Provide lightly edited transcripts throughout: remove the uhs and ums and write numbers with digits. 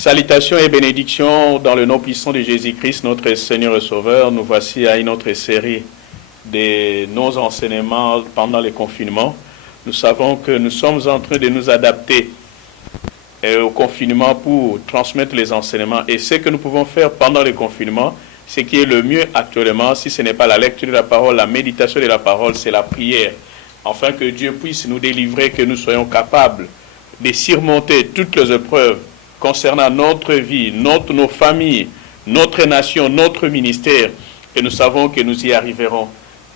Salutations et bénédictions dans le nom puissant de Jésus-Christ, notre Seigneur et Sauveur. Nous voici à une autre série de nos enseignements pendant le confinement. Nous savons que nous sommes en train de nous adapter au confinement pour transmettre les enseignements. Et ce que nous pouvons faire pendant le confinement, ce qui est le mieux actuellement, si ce n'est pas la lecture de la parole, la méditation de la parole, c'est la prière. Afin que Dieu puisse nous délivrer, que nous soyons capables de surmonter toutes les épreuves concernant notre vie, nos familles, notre nation, notre ministère. Et nous savons que nous y arriverons.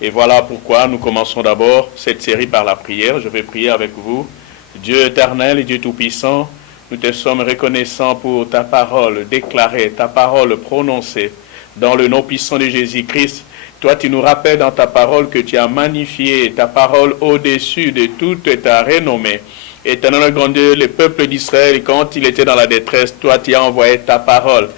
Et voilà pourquoi nous commençons d'abord cette série par la prière. Je vais prier avec vous. Dieu éternel et Dieu tout-puissant, nous te sommes reconnaissants pour ta parole déclarée, ta parole prononcée dans le nom puissant de Jésus-Christ. Toi, tu nous rappelles dans ta parole que tu as magnifié ta parole au-dessus de toute ta renommée. Éternel grand Dieu, le peuple d'Israël, quand il était dans la détresse, toi, tu as envoyé ta parole.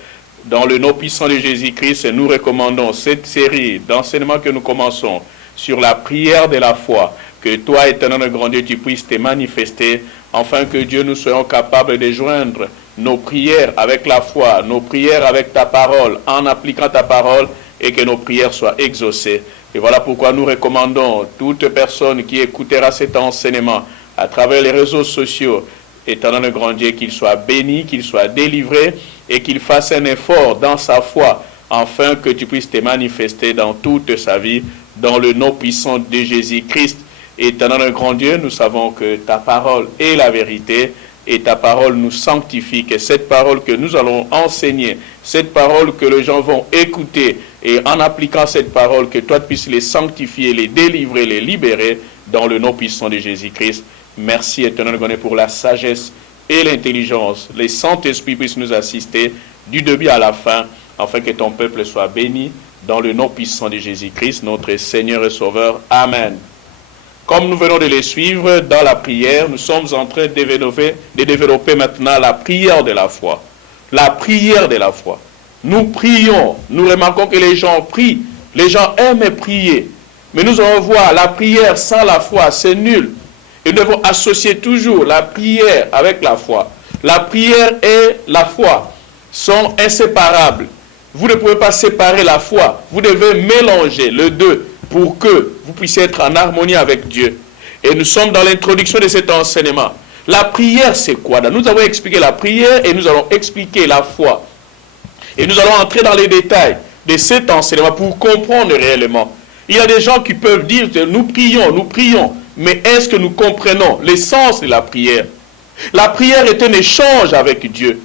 Dans le nom puissant de Jésus-Christ, nous recommandons cette série d'enseignements que nous commençons sur la prière de la foi. Que toi, éternel grand Dieu, tu puisses te manifester, afin que Dieu, nous soyons capables de joindre nos prières avec la foi, nos prières avec ta parole, en appliquant ta parole, et que nos prières soient exaucées. Et voilà pourquoi nous recommandons toute personne qui écoutera cet enseignement à travers les réseaux sociaux, éternel grand Dieu, qu'il soit béni, qu'il soit délivré, et qu'il fasse un effort dans sa foi, afin que tu puisses te manifester dans toute sa vie, dans le nom puissant de Jésus-Christ. Éternel grand Dieu, nous savons que ta parole est la vérité, et ta parole nous sanctifie, que cette parole que nous allons enseigner, cette parole que les gens vont écouter, et en appliquant cette parole, que toi puisses les sanctifier, les délivrer, les libérer, dans le nom puissant de Jésus-Christ. Merci éternel Dieu pour la sagesse et l'intelligence. Les Saint-Esprit puissent nous assister du début à la fin, afin que ton peuple soit béni, dans le nom puissant de Jésus-Christ, notre Seigneur et Sauveur. Amen. Comme nous venons de les suivre dans la prière, nous sommes en train de développer maintenant la prière de la foi. La prière de la foi. Nous prions, nous remarquons que les gens prient, les gens aiment prier. Mais nous allons voir, la prière sans la foi, c'est nul. Et nous devons associer toujours la prière avec la foi. La prière et la foi sont inséparables. Vous ne pouvez pas séparer la foi. Vous devez mélanger les deux pour que vous puissiez être en harmonie avec Dieu. Et nous sommes dans l'introduction de cet enseignement. La prière, c'est quoi? Nous avons expliqué la prière et nous allons expliquer la foi. Et nous allons entrer dans les détails de cet enseignement pour comprendre réellement. Il y a des gens qui peuvent dire que nous prions, mais est-ce que nous comprenons l'essence de la prière? La prière est un échange avec Dieu.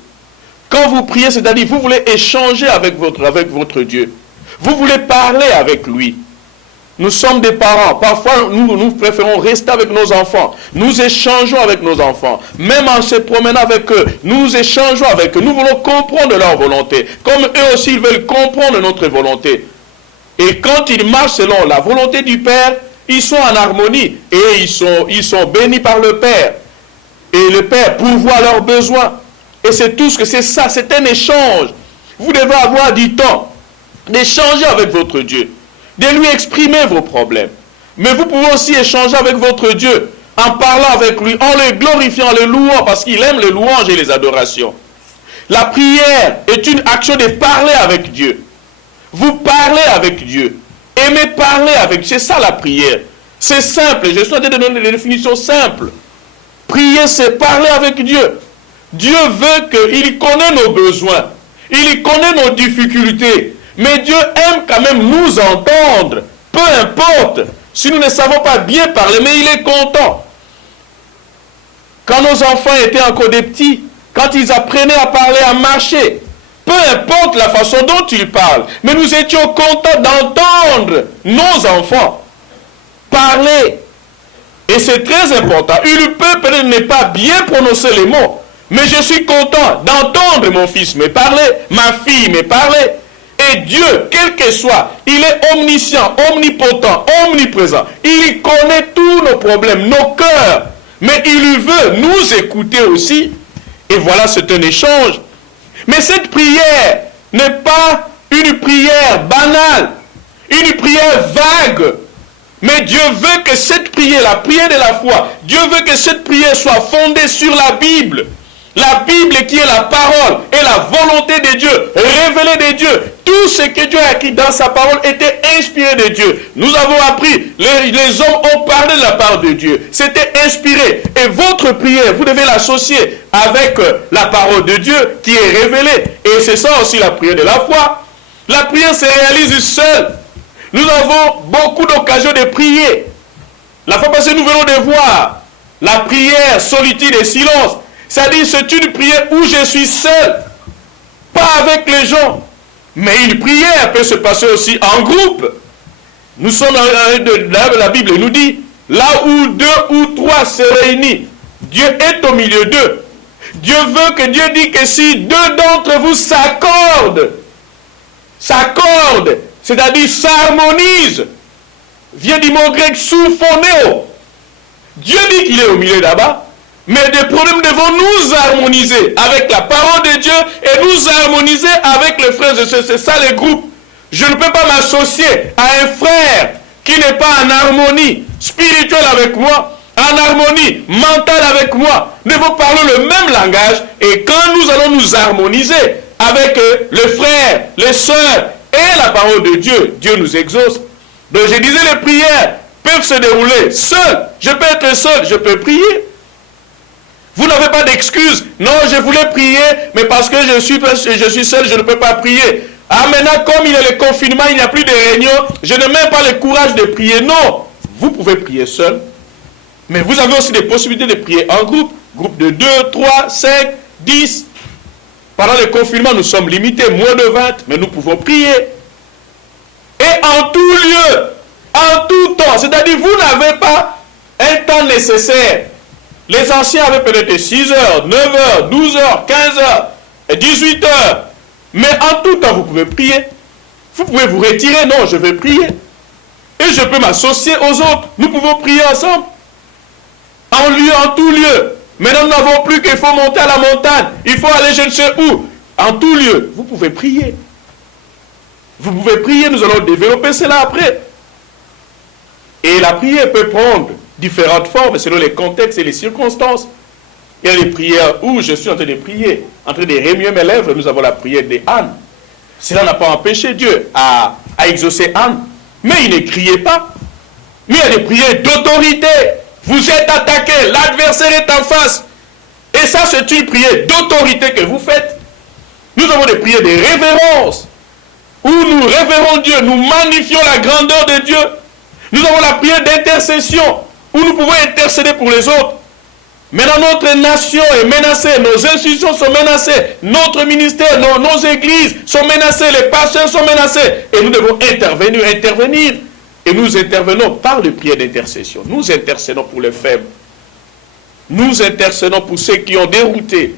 Quand vous priez, c'est-à-dire vous voulez échanger avec votre Dieu. Vous voulez parler avec lui. Nous sommes des parents. Parfois, nous préférons rester avec nos enfants. Nous échangeons avec nos enfants. Même en se promenant avec eux, nous échangeons avec eux. Nous voulons comprendre leur volonté. Comme eux aussi, ils veulent comprendre notre volonté. Et quand ils marchent selon la volonté du Père, ils sont en harmonie. Et ils sont bénis par le Père. Et le Père pourvoit leurs besoins. Et c'est tout ce que c'est ça. C'est un échange. Vous devez avoir du temps d'échanger avec votre Dieu, de lui exprimer vos problèmes. Mais vous pouvez aussi échanger avec votre Dieu en parlant avec lui, en le glorifiant, en le louant, parce qu'il aime les louanges et les adorations. La prière est une action de parler avec Dieu. Vous parlez avec Dieu. Aimez parler avec Dieu. C'est ça la prière. C'est simple. Je suis en train de donner des définitions simples. Prier, c'est parler avec Dieu. Dieu veut qu'il connaisse nos besoins. Il connaît nos difficultés. Mais Dieu aime quand même nous entendre. Peu importe si nous ne savons pas bien parler, mais il est content. Quand nos enfants étaient encore des petits, quand ils apprenaient à parler, à marcher, peu importe la façon dont ils parlent, mais nous étions contents d'entendre nos enfants parler. Et c'est très important. Il peut peut-être ne pas bien prononcer les mots, mais je suis content d'entendre mon fils me parler, ma fille me parler. Et Dieu, quel que soit, il est omniscient, omnipotent, omniprésent. Il connaît tous nos problèmes, nos cœurs. Mais il veut nous écouter aussi. Et voilà, c'est un échange. Mais cette prière n'est pas une prière banale, une prière vague. Mais Dieu veut que cette prière, la prière de la foi, Dieu veut que cette prière soit fondée sur la Bible. La Bible qui est la parole et la volonté de Dieu, révélée de Dieu. Tout ce que Dieu a écrit dans sa parole était inspiré de Dieu. Nous avons appris, les hommes ont parlé de la parole de Dieu. C'était inspiré. Et votre prière, vous devez l'associer avec la parole de Dieu qui est révélée. Et c'est ça aussi la prière de la foi. La prière se réalise seule. Nous avons beaucoup d'occasions de prier. La fois passée, nous venons de voir la prière solitude et silence. C'est-à-dire, c'est une prière où je suis seul, pas avec les gens. Mais une prière peut se passer aussi en groupe. Nous sommes dans la Bible nous dit, là où 2 ou 3 se réunissent, Dieu est au milieu d'eux. Dieu veut que Dieu dit que si 2 d'entre vous s'accordent, c'est-à-dire s'harmonisent, vient du mot grec souphonéo. Dieu dit qu'il est au milieu là-bas. Mais des problèmes devons nous harmoniser avec la parole de Dieu et nous harmoniser avec les frères et sœurs. C'est ça les groupes. Je ne peux pas m'associer à un frère qui n'est pas en harmonie spirituelle avec moi, en harmonie mentale avec moi. Nous devons parler le même langage et quand nous allons nous harmoniser avec les frères, les sœurs et la parole de Dieu, Dieu nous exauce. Donc je disais, les prières peuvent se dérouler seul. Je peux être seul, je peux prier. Vous n'avez pas d'excuse. Non, je voulais prier, mais parce que je suis seul, je ne peux pas prier. Ah, maintenant, comme il y a le confinement, il n'y a plus de réunion, je n'ai même pas le courage de prier. Non, vous pouvez prier seul. Mais vous avez aussi des possibilités de prier en groupe. Groupe de 2, 3, 5, 10. Pendant le confinement, nous sommes limités, moins de 20, mais nous pouvons prier. Et en tout lieu, en tout temps, c'est-à-dire vous n'avez pas un temps nécessaire. Les anciens avaient peut-être 6 heures, 9 heures, 12 heures, 15 heures, 18 heures. Mais en tout temps, vous pouvez prier. Vous pouvez vous retirer. Non, je vais prier. Et je peux m'associer aux autres. Nous pouvons prier ensemble. En lieu, en tout lieu. Maintenant, nous n'avons plus qu'il faut monter à la montagne. Il faut aller je ne sais où. En tout lieu, vous pouvez prier. Vous pouvez prier. Nous allons développer cela après. Et la prière peut prendre différentes formes selon les contextes et les circonstances. Il y a les prières où je suis en train de prier, en train de remuer mes lèvres. Nous avons la prière de Anne. Cela n'a pas empêché Dieu à exaucer Anne. Mais il ne criait pas. Mais il y a des prières d'autorité. Vous êtes attaqué, l'adversaire est en face. Et ça, c'est une prière d'autorité que vous faites. Nous avons des prières de révérence, où nous révérons Dieu, nous magnifions la grandeur de Dieu. Nous avons la prière d'intercession, où nous pouvons intercéder pour les autres. Maintenant, notre nation est menacée, nos institutions sont menacées, notre ministère, nos églises sont menacées, les pasteurs sont menacés. Et nous devons intervenir. Et nous intervenons par les prières d'intercession. Nous intercédons pour les faibles. Nous intercédons pour ceux qui ont dérouté,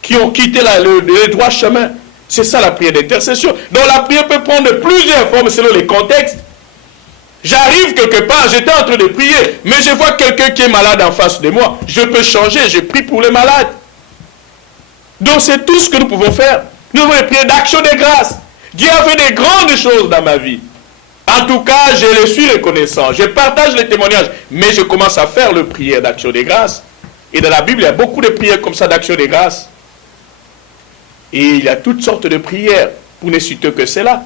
qui ont quitté le droit chemin. C'est ça la prière d'intercession. Donc la prière peut prendre plusieurs formes selon les contextes. J'arrive quelque part, j'étais en train de prier, mais je vois quelqu'un qui est malade en face de moi. Je peux changer, je prie pour les malades. Donc c'est tout ce que nous pouvons faire. Nous avons des prières d'action de grâce. Dieu a fait des grandes choses dans ma vie. En tout cas, je le suis reconnaissant. Je partage les témoignages, mais je commence à faire le prière d'action de grâce. Et dans la Bible, il y a beaucoup de prières comme ça d'action de grâce. Et il y a toutes sortes de prières, pour ne citer que cela.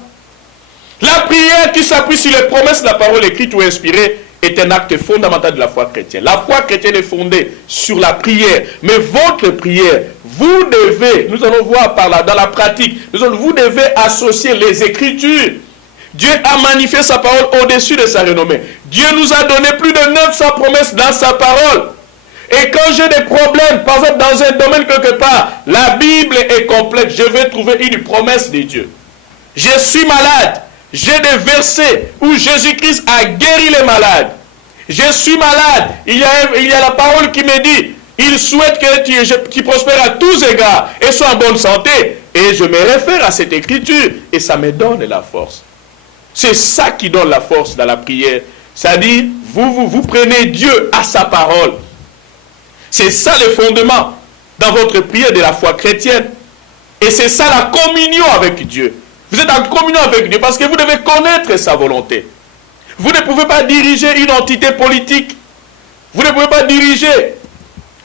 La prière qui s'appuie sur les promesses de la parole écrite ou inspirée est un acte fondamental de la foi chrétienne. La foi chrétienne est fondée sur la prière. Mais votre prière, vous devez, nous allons voir par là, dans la pratique, vous devez associer les Écritures. Dieu a magnifié sa parole au-dessus de sa renommée. Dieu nous a donné plus de 900 promesses dans sa parole. Et quand j'ai des problèmes, par exemple dans un domaine quelque part, la Bible est complète. Je vais trouver une promesse de Dieu. Je suis malade. J'ai des versets où Jésus-Christ a guéri les malades. Je suis malade. Il y a la parole qui me dit, il souhaite que tu prospères à tous égards et sois en bonne santé. Et je me réfère à cette écriture et ça me donne la force. C'est ça qui donne la force dans la prière. C'est-à-dire, vous prenez Dieu à sa parole. C'est ça le fondement dans votre prière de la foi chrétienne. Et c'est ça la communion avec Dieu. Vous êtes en communion avec Dieu parce que vous devez connaître sa volonté. Vous ne pouvez pas diriger une entité politique. Vous ne pouvez pas diriger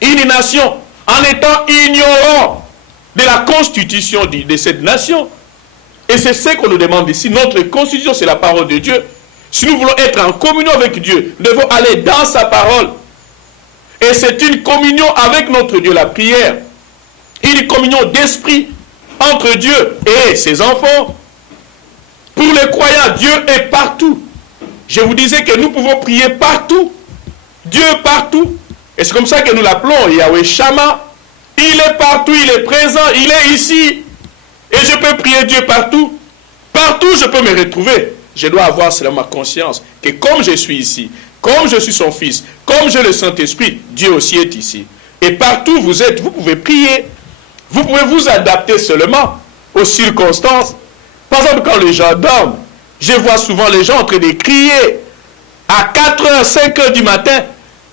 une nation. en étant ignorants de la constitution de cette nation. Et c'est ce qu'on nous demande ici. Notre constitution, c'est la parole de Dieu. Si nous voulons être en communion avec Dieu, nous devons aller dans sa parole. Et c'est une communion avec notre Dieu, la prière. Une communion d'esprit entre Dieu et ses enfants. Pour les croyants, Dieu est partout. Je vous disais que nous pouvons prier partout. Dieu partout. Et c'est comme ça que nous l'appelons Yahweh Shammah. Il est partout, il est présent, il est ici. Et je peux prier Dieu partout. Partout je peux me retrouver. Je dois avoir cela ma conscience. Que comme je suis ici, comme je suis son fils, comme j'ai le Saint-Esprit, Dieu aussi est ici. Et partout vous êtes, vous pouvez prier. Vous pouvez vous adapter seulement aux circonstances. Par exemple, quand les gens dorment, je vois souvent les gens en train de crier à 4 h, 5 h du matin.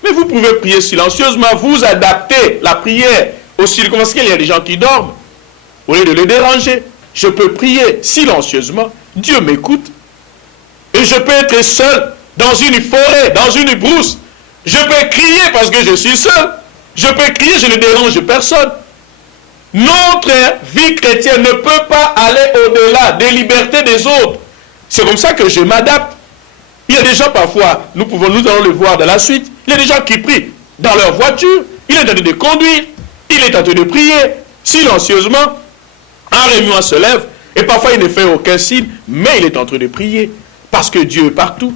Mais vous pouvez prier silencieusement, vous adapter la prière aux circonstances. Il y a des gens qui dorment. Au lieu de les déranger, je peux prier silencieusement. Dieu m'écoute. Et je peux être seul dans une forêt, dans une brousse. Je peux crier parce que je suis seul. Je peux crier, je ne dérange personne. Notre vie chrétienne ne peut pas aller au-delà des libertés des autres. C'est comme ça que je m'adapte. Il y a des gens parfois, nous allons le voir dans la suite, il y a des gens qui prient dans leur voiture, il est en train de conduire, il est en train de prier silencieusement, un remuant se lève, et parfois il ne fait aucun signe, mais il est en train de prier, parce que Dieu est partout.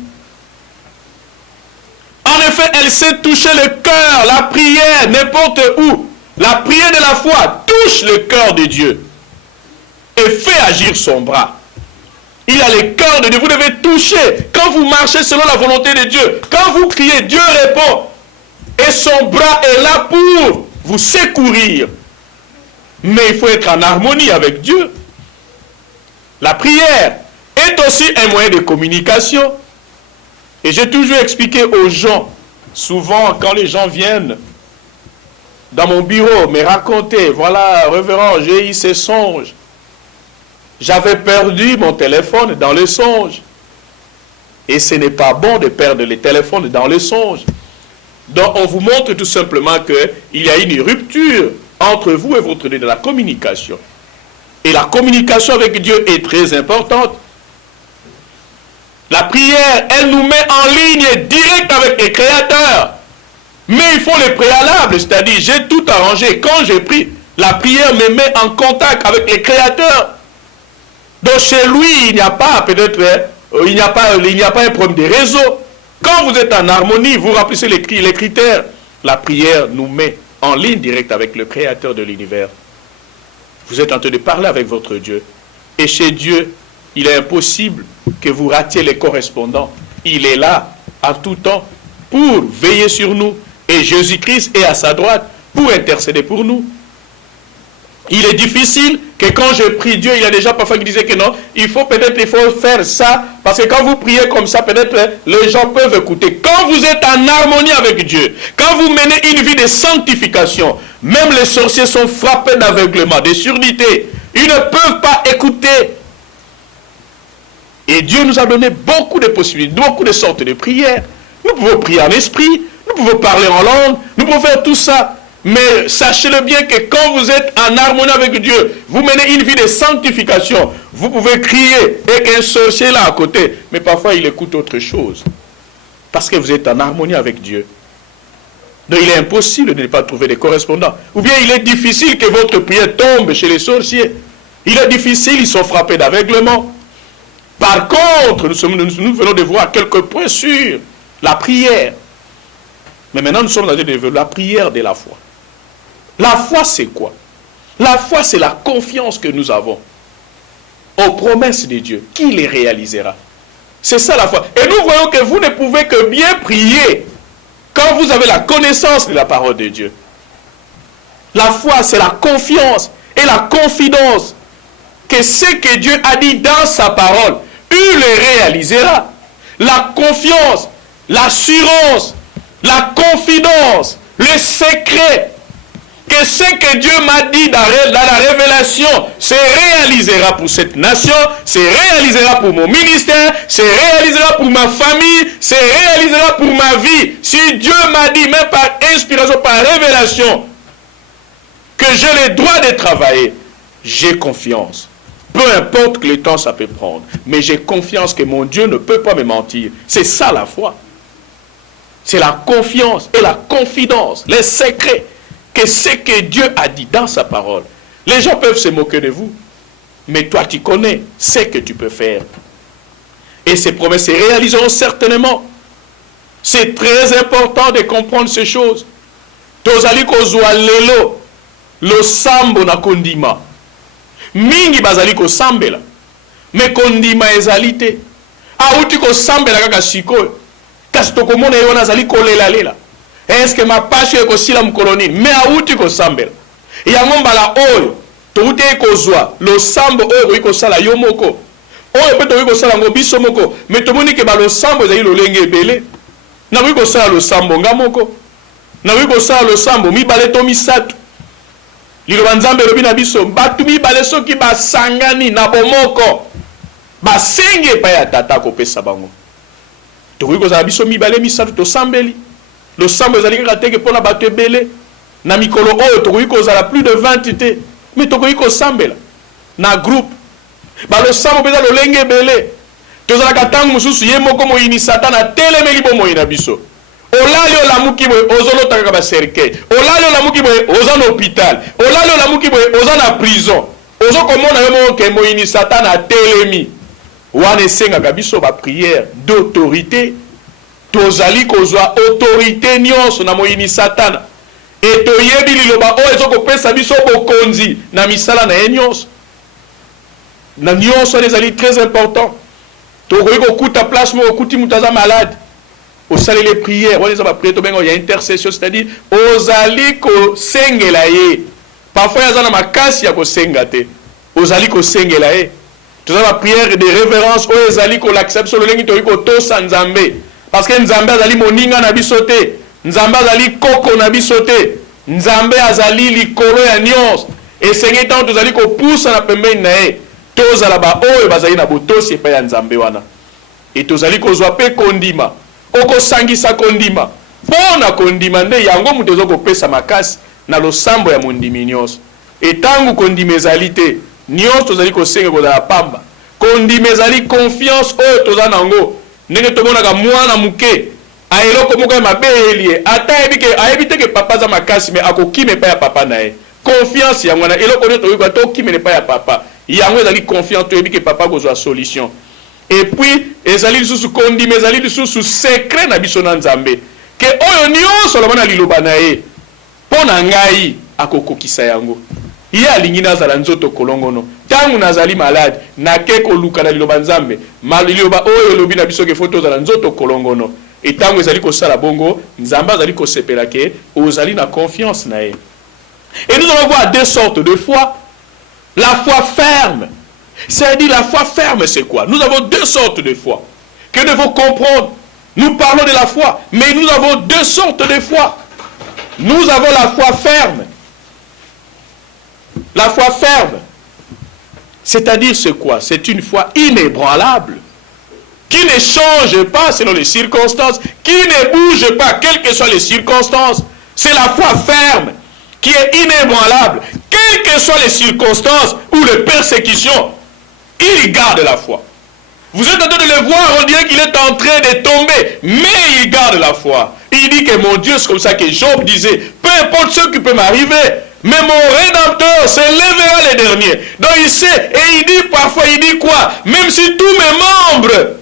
En effet, elle sait toucher le cœur, la prière, n'importe où. La prière de la foi touche le cœur de Dieu et fait agir son bras. Il a le cœur de Dieu. Vous devez toucher. Quand vous marchez selon la volonté de Dieu, quand vous criez, Dieu répond. Et son bras est là pour vous secourir. Mais il faut être en harmonie avec Dieu. La prière est aussi un moyen de communication. Et j'ai toujours expliqué aux gens, souvent quand les gens viennent dans mon bureau me raconter, voilà, révérend, j'ai eu ces songes. J'avais perdu mon téléphone dans le songe. Et ce n'est pas bon de perdre le téléphone dans le songe. Donc on vous montre tout simplement qu'il y a une rupture entre vous et votre Dieu de la communication. Et la communication avec Dieu est très importante. La prière, elle nous met en ligne directe avec le Créateur. Mais il faut le préalable, c'est-à-dire j'ai tout arrangé. Quand j'ai pris, la prière me met en contact avec le Créateur. Donc chez lui, il n'y a pas peut-être, il n'y a pas un problème de réseau. Quand vous êtes en harmonie, vous remplissez les critères. La prière nous met en ligne directe avec le Créateur de l'univers. Vous êtes en train de parler avec votre Dieu. Et chez Dieu, il est impossible que vous ratiez les correspondants. Il est là, en tout temps, pour veiller sur nous. Et Jésus-Christ est à sa droite pour intercéder pour nous. Il est difficile que quand je prie Dieu, il y a des gens parfois qui disaient que non, il faut faire ça, parce que quand vous priez comme ça, peut-être les gens peuvent écouter. Quand vous êtes en harmonie avec Dieu, quand vous menez une vie de sanctification, même les sorciers sont frappés d'aveuglement, de surdité. Ils ne peuvent pas écouter. Et Dieu nous a donné beaucoup de possibilités, beaucoup de sortes de prières. Nous pouvons prier en esprit, nous pouvons parler en langue, nous pouvons faire tout ça. Mais sachez-le bien que quand vous êtes en harmonie avec Dieu, vous menez une vie de sanctification. Vous pouvez crier et qu'un sorcier là à côté, mais parfois il écoute autre chose. Parce que vous êtes en harmonie avec Dieu. Donc il est impossible de ne pas trouver des correspondants. Ou bien il est difficile que votre prière tombe chez les sorciers. Il est difficile, ils sont frappés d'aveuglement. Par contre, nous venons de voir quelques points sur la prière. Mais maintenant nous sommes dans la prière de la foi. La foi, c'est quoi? La foi, c'est la confiance que nous avons aux promesses de Dieu, qui les réalisera. C'est ça la foi. Et nous voyons que vous ne pouvez que bien prier quand vous avez la connaissance de la parole de Dieu. La foi, c'est la confiance et la confidence que ce que Dieu a dit dans sa parole, il le réalisera. La confiance, l'assurance, la confidence, le secret, que ce que Dieu m'a dit dans la révélation se réalisera pour cette nation, se réalisera pour mon ministère, se réalisera pour ma famille, se réalisera pour ma vie. Si Dieu m'a dit, même par inspiration, par révélation, que j'ai le droit de travailler, j'ai confiance. Peu importe que le temps ça peut prendre, mais j'ai confiance que mon Dieu ne peut pas me mentir. C'est ça la foi. C'est la confiance et la confidence, les secrets, que ce que Dieu a dit dans sa parole. Les gens peuvent se moquer de vous, mais toi tu connais ce que tu peux faire. Et ces promesses se réaliseront certainement. C'est très important de comprendre ces choses. Tozali kozwa lelo, lo sambo na kondima. Mingi bazali ko sambela, mais kondima ezali te. Auti ko sambela kaka sikoyo. Kasi tokomona yo nazali kolela lela. Est-ce que ma passion est kosila mkoloni? Mais auti ko sambela. Yango mbala oyo, touti kozwa lo sambo oyo ko sala yo moko. Oyo pe to ko sala ngo biso moko, mais tomoni ke ba lo sambo ezali lo lenge ebele. Na ko sala lo sambo nga moko. Na ko sala lo sambo mibale to misato. Liloba Nzambe lobi na biso batu mibale soki basangani na bomoko basenge pa ya tata kopesa bango. Tokoki kozala biso mibale misato tosambeli. Lo sambo ezali kaka teke mpona bato ebele. Na mikolo oyo tokoki kozala plus de 20 te. Mais tokoki kosambela na groupe. Ba lo sambo peza lolenge ebele. Tozalaka ntango mosusu ye moko moyini satana telemeli bomoi na biso. Olali olamuki boye ozolota kaka bacercueil. Olali olamuki boye oza na hôpital. Olali olamuki boye oza na prison. Ozokomona yo moko ke moyini satana telemi. Wana esengaka biso ba prière d'autorité. Tozali kozwa autorité nyonso na moyini satana. Et toyebi liloba oyo ezokopesa biso bokonzi na misala na ye nyonso. Na nyonso ezali très important. Tokoki kokuta place moko okuti mutu aza malade. Au salut les prières, on les a prié, il y a intercession, c'est-à-dire, ozali ko sengela ye. Parfois, il y a ma casse, il y a ko sengate. Ozali ko sengela ye. Tout ça, la prière de révérence, ozali ko l'accepte sur le lingue, to ko to sa Nzambe. Parce que Nzambe azali moninga na bisote. Nzambe azali koko na bisote. Nzambe azali likolo ya nyons. Et Seigneur, tant ozali ko pousse na pembeni na ye. Tozala ba oyo bazali na botosi epai ya Nzambe wana. Et tozali ko zwa pe kondima. Oko sangisa kondima. Pona kondima nde yango mutu ezokopesa makasi na losambo ya mondimi nyonso. Etangu kondima ezali te, nyonso tozali kosenga kozala pamba. Kondima ezali confiance oyo toza nango. Ndenge tomonaka mwana muke aeloko moko ya mabe elie ata ayebi te ke papa aza makasi me akokima epai ya papa na ye. Confiance yango na eloko nde toyoka tokimela epai ya papa. Yango ezali confiance toyebi ke papa kozwa solution. Et puis, ezali lisusu kondima ezali lisusu secret na biso na Nzambe. Ke oyo nyonso lobana liloba na ye. Pona ngai akokokisa yango. Ye alingi nazala nzoto kolongono. Tangu nazali malade, nake koluka na liloba Nzambe. Liloba oyo lobi na biso ke foto zala nzoto kolongono. Et tangu ezali kosala bongo, Nzambe azali kosepela ke ozali na confiance na ye. Et nous allons voir deux sortes de foi. La foi ferme. C'est-à-dire la foi ferme, c'est quoi? Nous avons deux sortes de foi que nous devons comprendre. Nous parlons de la foi, mais nous avons deux sortes de foi. Nous avons la foi ferme. La foi ferme, c'est-à-dire c'est quoi? C'est une foi inébranlable, qui ne change pas selon les circonstances, qui ne bouge pas, quelles que soient les circonstances. C'est la foi ferme, qui est inébranlable, quelles que soient les circonstances ou les persécutions. Il garde la foi. Vous êtes en train de le voir, on dirait qu'il est en train de tomber, mais il garde la foi. Il dit que mon Dieu, c'est comme ça que Job disait, peu importe ce qui peut m'arriver, mais mon Rédempteur se lèvera le dernier. Donc il sait, et il dit parfois, il dit quoi? Même si tous mes membres,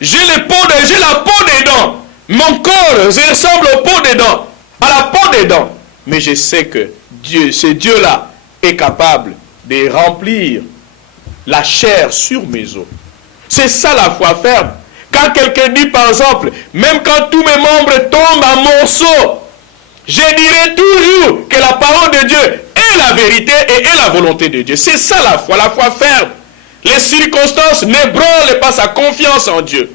j'ai la peau des dents, mon corps ressemble aux peaux des dents, à la peau des dents, mais je sais que Dieu, ce Dieu-là, est capable de remplir la chair sur mes os. C'est ça la foi ferme. Quand quelqu'un dit par exemple, même quand tous mes membres tombent en morceaux, je dirai toujours que la parole de Dieu est la vérité et est la volonté de Dieu. C'est ça la foi ferme. Les circonstances n'ébranlent pas sa confiance en Dieu.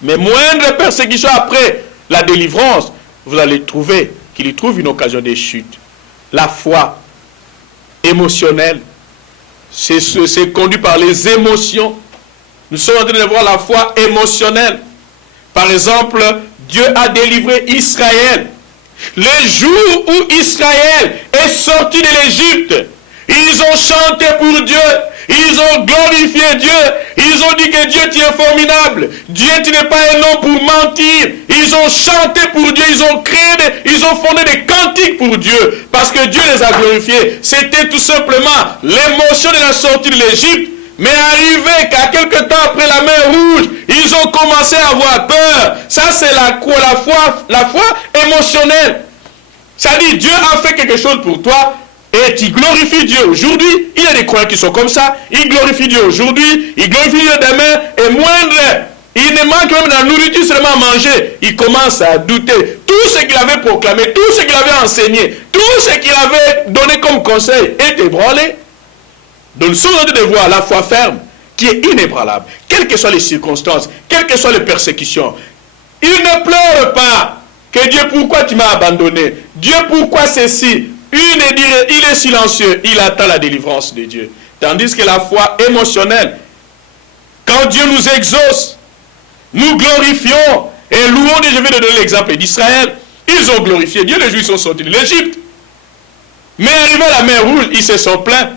Mais moindre persécution après la délivrance, vous allez trouver qu'il y trouve une occasion de chute. La foi émotionnelle, c'est conduit par les émotions. Nous sommes en train de voir la foi émotionnelle. Par exemple, Dieu a délivré Israël Le jour où Israël est sorti de l'Égypte, ils ont chanté pour Dieu, ils ont glorifié Dieu, ils ont dit que Dieu tu es formidable, Dieu tu n'es pas un homme pour mentir, ils ont chanté pour Dieu, ils ont fondé des cantiques pour Dieu, parce que Dieu les a glorifiés. C'était tout simplement l'émotion de la sortie de l'Égypte, mais arrivé qu'à quelque temps après la mer Rouge, ils ont commencé à avoir peur. Ça c'est la foi émotionnelle. Ça dit Dieu a fait quelque chose pour toi, et tu glorifies Dieu aujourd'hui. Il y a des croyants qui sont comme ça. Ils glorifient Dieu aujourd'hui, ils glorifient Dieu demain, et moindre, il ne manque même de la nourriture seulement à manger. Il commence à douter. Tout ce qu'il avait proclamé, tout ce qu'il avait enseigné, tout ce qu'il avait donné comme conseil est ébranlé. Donc nous sommes en train de voir la foi ferme qui est inébranlable. Quelles que soient les circonstances, quelles que soient les persécutions. Il ne pleure pas que Dieu, pourquoi tu m'as abandonné? Dieu, pourquoi ceci? Il est silencieux, il attend la délivrance de Dieu. Tandis que la foi émotionnelle, quand Dieu nous exauce, nous glorifions et louons Dieu. Je vais te donner l'exemple d'Israël. Ils ont glorifié Dieu, les Juifs sont sortis de l'Égypte. Mais arrivé à la mer Rouge, ils se sont plaints.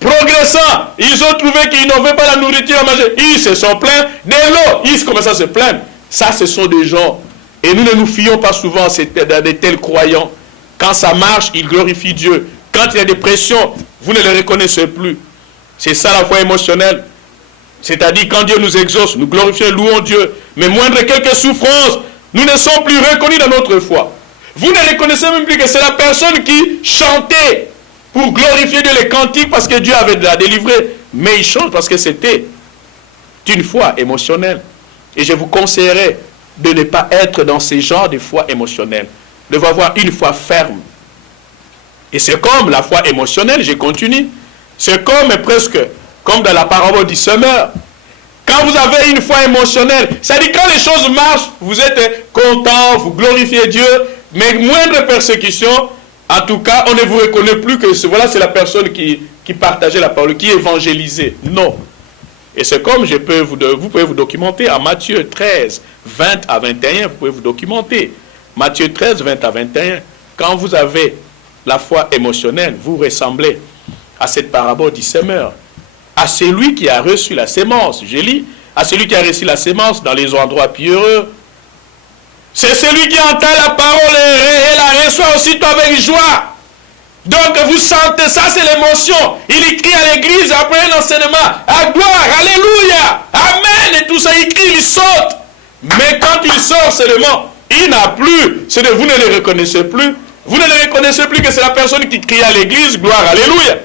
Progressant, ils ont trouvé qu'ils n'avaient pas la nourriture à manger. Ils se sont plaints. De l'eau, ils commencent à se plaindre. Ça, ce sont des gens. Et nous ne nous fions pas souvent à de tels croyants. Quand ça marche, ils glorifient Dieu. Quand il y a des pressions, vous ne les reconnaissez plus. C'est ça la foi émotionnelle. C'est-à-dire quand Dieu nous exauce, nous glorifions, louons Dieu. Mais moindre quelques souffrances, nous ne sommes plus reconnus dans notre foi. Vous ne reconnaissez même plus que c'est la personne qui chantait pour glorifier Dieu, les cantiques, parce que Dieu avait la délivré. Mais il chante parce que c'était une foi émotionnelle. Et je vous conseillerais de ne pas être dans ces genres de foi émotionnelle. De avoir une foi ferme. Et c'est comme la foi émotionnelle, je continue. C'est comme presque comme dans la parabole du semeur. Quand vous avez une foi émotionnelle, c'est-à-dire quand les choses marchent, vous êtes content, vous glorifiez Dieu, mais moindre persécution, en tout cas, on ne vous reconnaît plus que voilà, c'est la personne qui partageait la parole, qui évangélisait. Non. Et c'est comme vous pouvez vous documenter en Matthieu 13, 20 à 21, vous pouvez vous documenter. Matthieu 13, 20 à 21, quand vous avez la foi émotionnelle, vous ressemblez à cette parabole du semeur, à celui qui a reçu la sémence. Je lis, à celui qui a reçu la sémence dans les endroits pierreux. C'est celui qui entend la parole et la reçoit aussitôt avec joie. Donc vous sentez, ça c'est l'émotion. Il écrit à l'église après un enseignement, à gloire, alléluia, amen, et tout ça, il crie, il saute. Mais quand il sort seulement, il n'a plus, vous ne le reconnaissez plus. Vous ne le reconnaissez plus que c'est la personne qui crie à l'église, gloire, alléluia.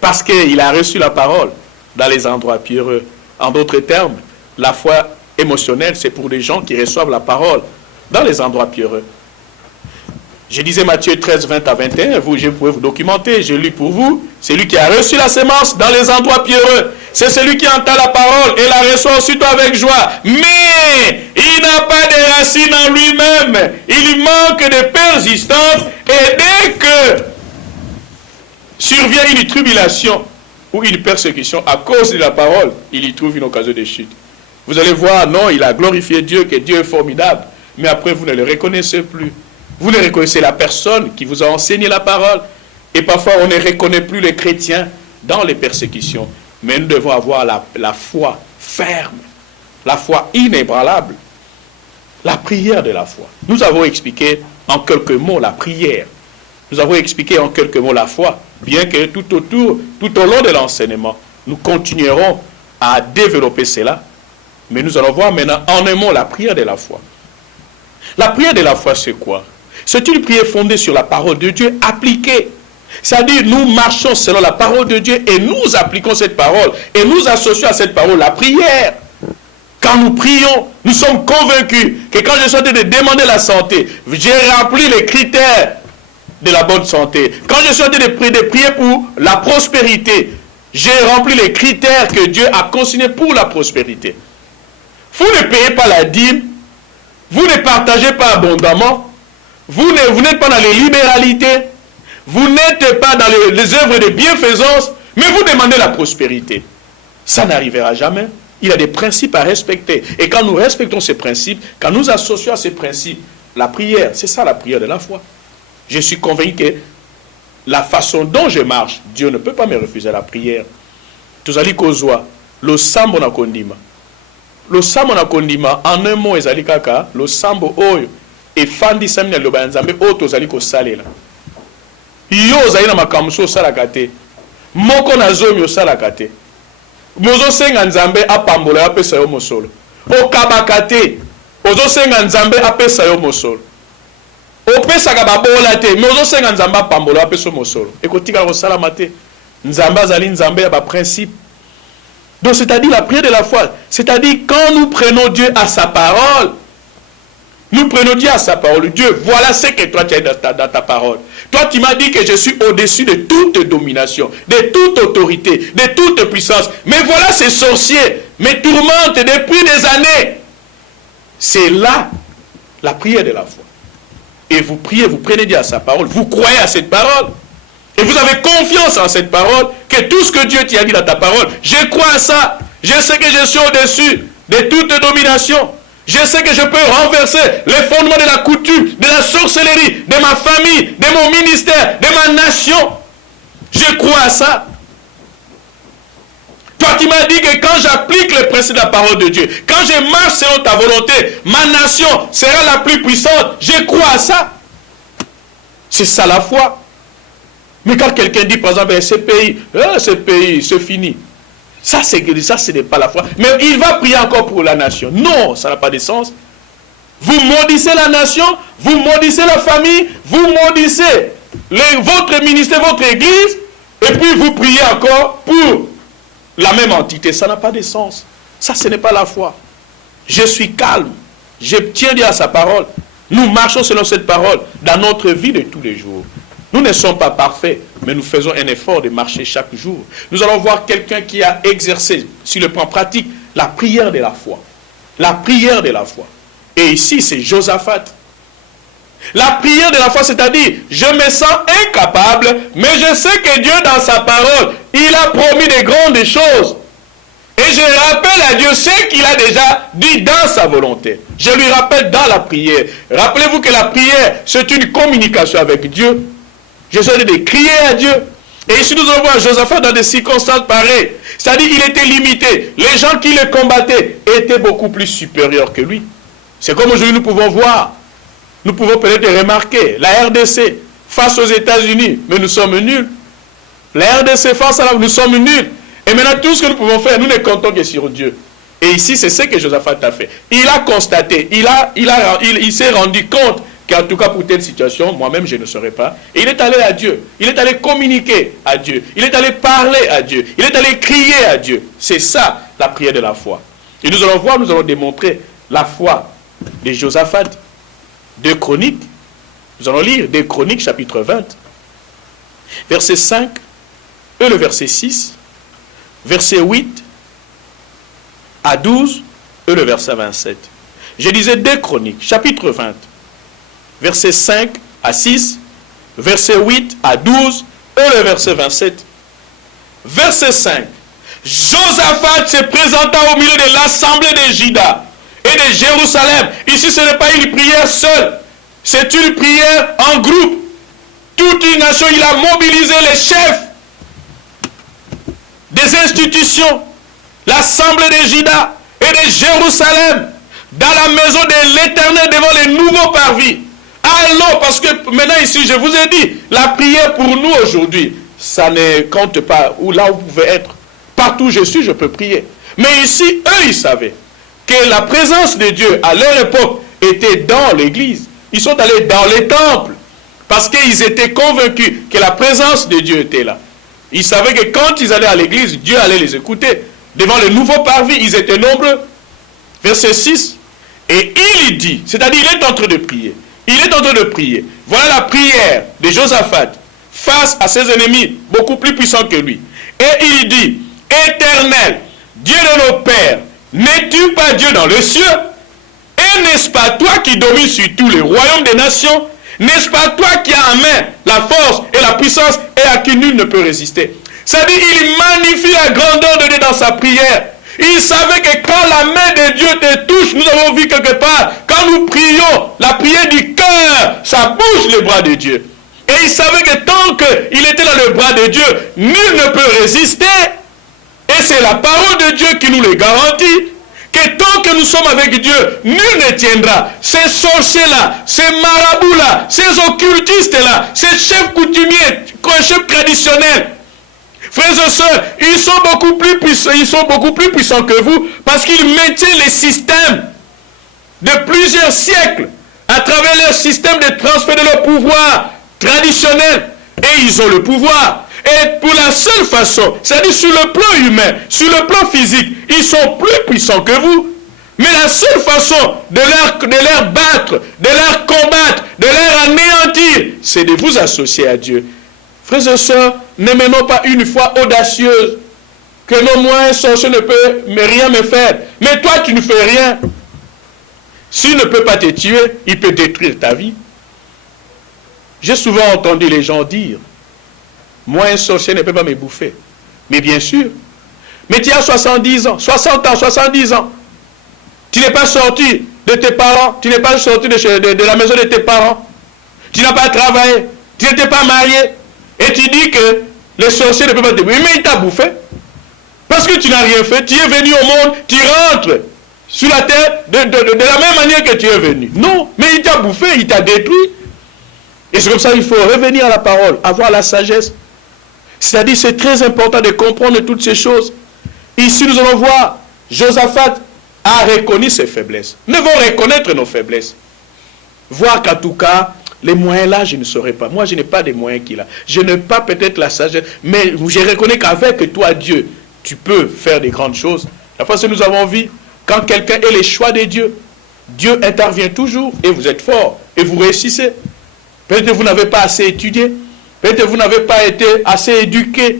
Parce qu'il a reçu la parole dans les endroits pierreux. En d'autres termes, la foi émotionnelle, c'est pour des gens qui reçoivent la parole dans les endroits pierreux. Je disais Matthieu 13, 20 à 21, vous pouvez vous documenter, je lis pour vous. C'est lui qui a reçu la sémence dans les endroits pierreux. C'est celui qui entend la parole et la reçoit aussitôt avec joie. Mais il n'a pas de racines en lui-même. Il manque de persistance. Et dès que survient une tribulation ou une persécution à cause de la parole, il y trouve une occasion de chute. Vous allez voir, non, il a glorifié Dieu, que Dieu est formidable. Mais après, vous ne le reconnaissez plus. Vous ne reconnaissez la personne qui vous a enseigné la parole. Et parfois, on ne reconnaît plus les chrétiens dans les persécutions. Mais nous devons avoir la foi ferme, la foi inébranlable, la prière de la foi. Nous avons expliqué en quelques mots la prière. Nous avons expliqué en quelques mots la foi, bien que tout au long de l'enseignement, nous continuerons à développer cela. Mais nous allons voir maintenant en un mot la prière de la foi. La prière de la foi, c'est quoi? C'est une prière fondée sur la parole de Dieu appliquée. C'est-à-dire, nous marchons selon la parole de Dieu et nous appliquons cette parole. Et nous associons à cette parole la prière. Quand nous prions, nous sommes convaincus que quand je suis en train de demander la santé, j'ai rempli les critères de la bonne santé. Quand je suis en train de prier pour la prospérité, j'ai rempli les critères que Dieu a consignés pour la prospérité. Vous ne payez pas la dîme, vous ne partagez pas abondamment, vous n'êtes pas dans les libéralités, vous n'êtes pas dans les œuvres de bienfaisance, mais vous demandez la prospérité. Ça n'arrivera jamais. Il y a des principes à respecter. Et quand nous respectons ces principes, quand nous associons à ces principes la prière. C'est ça la prière de la foi. Je suis convaincu que la façon dont je marche, Dieu ne peut pas me refuser la prière. Tozali kozwa, le sambo na kondima. Le sambo na kondima, en un mot, ezali kaka, le sambo oyo, et fandi samina loba nzambe, o tozali ko salela. Yo ozali na makamso salaka te. Moko na zomi osalaka te. Mozo senga nzambe apambola apesa yo mosolo. Okabaka te. Ozo senga nzambe apesa yo mosolo. Opesaka babola te. Mozo senga nzambe apambola apesa yo mosolo. Ekotika kosalama te. Nzambe azali nzambe ya ba principe. Donc c'est-à-dire la prière de la foi. C'est-à-dire quand nous prenons Dieu à sa parole. Nous prenons Dieu à sa parole. Dieu, voilà ce que toi tu as dans ta parole. Toi, tu m'as dit que je suis au-dessus de toute domination, de toute autorité, de toute puissance. Mais voilà ces sorciers me tourmentent depuis des années. C'est là la prière de la foi. Et vous priez, vous prenez Dieu à sa parole, vous croyez à cette parole. Et vous avez confiance en cette parole, que tout ce que Dieu t'a dit dans ta parole, je crois à ça. Je sais que je suis au-dessus de toute domination. Je sais que je peux renverser les fondements de la coutume, de la sorcellerie, de ma famille, de mon ministère, de ma nation. Je crois à ça. Toi qui m'as dit que quand j'applique les principes de la parole de Dieu, quand je marche selon ta volonté, ma nation sera la plus puissante. Je crois à ça. C'est ça la foi. Mais quand quelqu'un dit par exemple, ce pays, c'est fini. Ça, ce n'est pas la foi. Mais il va prier encore pour la nation. Non, ça n'a pas de sens. Vous maudissez la nation, vous maudissez la famille, vous maudissez votre ministère, votre église, et puis vous priez encore pour la même entité. Ça n'a pas de sens. Ça, ce n'est pas la foi. Je suis calme. Je tiens Dieu à sa parole. Nous marchons selon cette parole dans notre vie de tous les jours. Nous ne sommes pas parfaits, mais nous faisons un effort de marcher chaque jour. Nous allons voir quelqu'un qui a exercé, sur le plan pratique, la prière de la foi. La prière de la foi. Et ici, c'est Josaphat. La prière de la foi, c'est-à-dire, je me sens incapable, mais je sais que Dieu, dans sa parole, il a promis de grandes choses. Et je rappelle à Dieu ce qu'il a déjà dit dans sa volonté. Je lui rappelle dans la prière. Rappelez-vous que la prière, c'est une communication avec Dieu. Je suis en train de crier à Dieu. Et ici, nous allons voir Josaphat dans des circonstances pareilles. C'est-à-dire qu'il était limité. Les gens qui le combattaient étaient beaucoup plus supérieurs que lui. C'est comme aujourd'hui nous pouvons voir. Nous pouvons peut-être remarquer la RDC face aux États-Unis, mais nous sommes nuls. La RDC face à la, nous sommes nuls. Et maintenant, tout ce que nous pouvons faire, nous ne comptons que sur Dieu. Et ici, c'est ce que Josaphat a fait. Il a constaté, il s'est rendu compte qu'en tout cas pour telle situation, moi-même je ne saurais pas. Et il est allé à Dieu. Il est allé communiquer à Dieu. Il est allé parler à Dieu. Il est allé crier à Dieu. C'est ça la prière de la foi. Et nous allons voir, nous allons démontrer la foi de Josaphat. 2 Chroniques. Nous allons lire 2 Chroniques chapitre 20. Verset 5 et le verset 6. Verset 8 à 12 et le verset 27. Je disais 2 Chroniques chapitre 20. Verset 5 à 6, verset 8 à 12 et le verset 27. Verset 5. Josaphat se présenta au milieu de l'assemblée de Juda et de Jérusalem. Ici, ce n'est pas une prière seule, c'est une prière en groupe. Toute une nation, il a mobilisé les chefs des institutions, l'assemblée de Juda et de Jérusalem, dans la maison de l'Éternel devant les nouveaux parvis. Allons, parce que maintenant ici, je vous ai dit, la prière pour nous aujourd'hui, ça ne compte pas où là où vous pouvez être. Partout où je suis, je peux prier. Mais ici, eux, ils savaient que la présence de Dieu, à leur époque, était dans l'église. Ils sont allés dans les temples, parce qu'ils étaient convaincus que la présence de Dieu était là. Ils savaient que quand ils allaient à l'église, Dieu allait les écouter. Devant les nouveaux parvis, ils étaient nombreux. Verset 6. Et il dit, c'est-à-dire il est en train de prier. Il est en train de prier. Voilà la prière de Josaphat face à ses ennemis beaucoup plus puissants que lui. Et il dit, Éternel, Dieu de nos pères, n'es-tu pas Dieu dans les cieux? Et n'est-ce pas toi qui domines sur tous les royaumes des nations? N'est-ce pas toi qui as en main la force et la puissance et à qui nul ne peut résister? C'est-à-dire il magnifie la grandeur de Dieu dans sa prière. Il savait que quand la main de Dieu te touche, nous avons vu quelque part, quand nous prions, la prière du cœur, ça bouge les bras de Dieu. Et il savait que tant qu'il était dans le bras de Dieu, nul ne peut résister. Et c'est la parole de Dieu qui nous le garantit. Que tant que nous sommes avec Dieu, nul ne tiendra. Ces sorciers-là, ces marabouts-là, ces occultistes-là, ces chefs coutumiers, chefs traditionnels, frères et sœurs, ils sont beaucoup plus puissants que vous parce qu'ils maintiennent les systèmes de plusieurs siècles à travers leur système de transfert de leur pouvoir traditionnel. Et ils ont le pouvoir. Et pour la seule façon, c'est-à-dire sur le plan humain, sur le plan physique, ils sont plus puissants que vous. Mais la seule façon de leur battre, de leur combattre, de leur anéantir, c'est de vous associer à Dieu. Frères et sœurs, ne menons pas une foi audacieuse que non, moi, un sorcier ne peut rien me faire. Mais toi, tu ne fais rien. S'il ne peut pas te tuer, il peut détruire ta vie. J'ai souvent entendu les gens dire, moi, un sorcier ne peut pas me bouffer. Mais bien sûr. Mais tu as 70 ans, 60 ans, 70 ans. Tu n'es pas sorti de tes parents. Tu n'es pas sorti de la maison de tes parents. Tu n'as pas travaillé. Tu n'étais pas marié. Et tu dis que les sorciers ne peuvent pas te bouffer. Mais il t'a bouffé. Parce que tu n'as rien fait. Tu es venu au monde. Tu rentres sur la terre de la même manière que tu es venu. Non. Mais il t'a bouffé. Il t'a détruit. Et c'est comme ça qu'il faut revenir à la parole. Avoir la sagesse. C'est-à-dire, c'est très important de comprendre toutes ces choses. Ici, nous allons voir, Josaphat a reconnu ses faiblesses. Nous devons reconnaître nos faiblesses. Voir qu'en tout cas, les moyens là, je ne saurais pas. Moi, je n'ai pas des moyens qu'il a. Je n'ai pas peut-être la sagesse, mais je reconnais qu'avec toi, Dieu, tu peux faire des grandes choses. La fois que nous avons vu, quand quelqu'un est le choix de Dieu, Dieu intervient toujours et vous êtes fort et vous réussissez. Peut-être que vous n'avez pas assez étudié. Peut-être que vous n'avez pas été assez éduqué.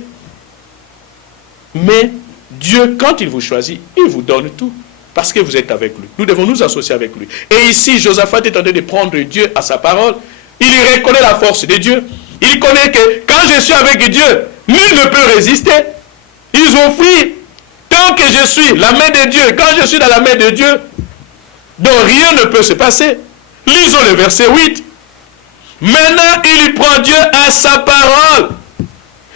Mais Dieu, quand il vous choisit, il vous donne tout. Parce que vous êtes avec lui. Nous devons nous associer avec lui. Et ici, Josaphat est en train de prendre Dieu à sa parole. Il reconnaît la force de Dieu. Il connaît que quand je suis avec Dieu, nul ne peut résister. Ils ont fui. Tant que je suis la main de Dieu, quand je suis dans la main de Dieu, donc rien ne peut se passer. Lisons le verset 8. Maintenant, il prend Dieu à sa parole.